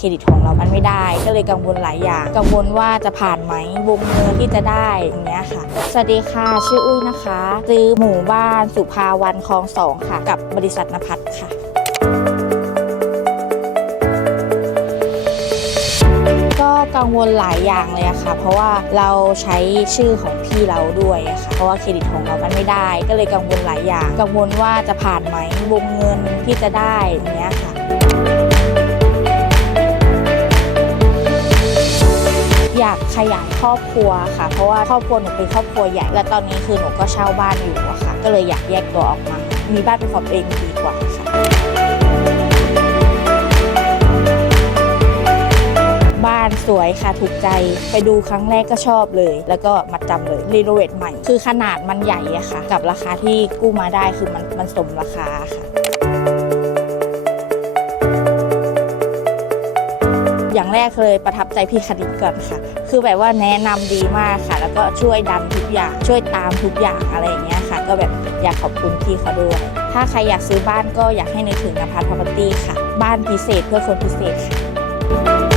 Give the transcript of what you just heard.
เครดิตของเรามันไม่ได้ ก็เลยกังวลหลายอย่าง กังวลว่าจะผ่านไหมวงเงินที่จะได้อย่างเงี้ยค่ะ สวัสดีค่ะ ชื่ออุ้ยนะคะ ซื้อหมู่บ้านสุภาวันคลองสองค่ะ กับบริษัทนภัทรค่ะก็กังวลหลายอย่างเลยอะค่ะ เพราะว่าเราใช้ชื่อของพี่เราด้วยอะค่ะ เพราะว่าเครดิตของเรามันไม่ได้ ก็เลยกังวลหลายอย่าง กังวลว่าจะผ่านไหมวงเงินที่จะได้อย่างเงี้ยค่ะากขยายครอบครัวค่ะ เพราะว่าครอบครัวหนูเป็นครอบครัวใหญ่ และตอนนี้คือหนูก็เช่าบ้านอยู่อะค่ะ ก็เลยอยากแยกตัวออกมา มีบ้านเป็นของตัวเองดีกว่าค่ะบ้านสวยค่ะถูกใจไปดูครั้งแรกก็ชอบเลย แล้วก็มาจำเลยรีโนเวทใหม่ คือขนาดมันใหญ่อะค่ะ กับราคาที่กู้มาได้คือมันมันสมราคาค่ะ อย่างแรกเลยประทับใจพี่คณิตก่อนค่ะ คือแบบว่าแนะนำดีมากค่ะ แล้วก็ช่วยดันทุกอย่าง ช่วยตามทุกอย่างอะไรอย่างเงี้ยค่ะ ก็แบบอยากขอบคุณพี่เขาด้วยถ้าใครอยากซื้อบ้านก็อยากให้นึกถึงนภัทรพาร์ตี้ค่ะ บ้านพิเศษเพื่อคนพิเศษค่ะ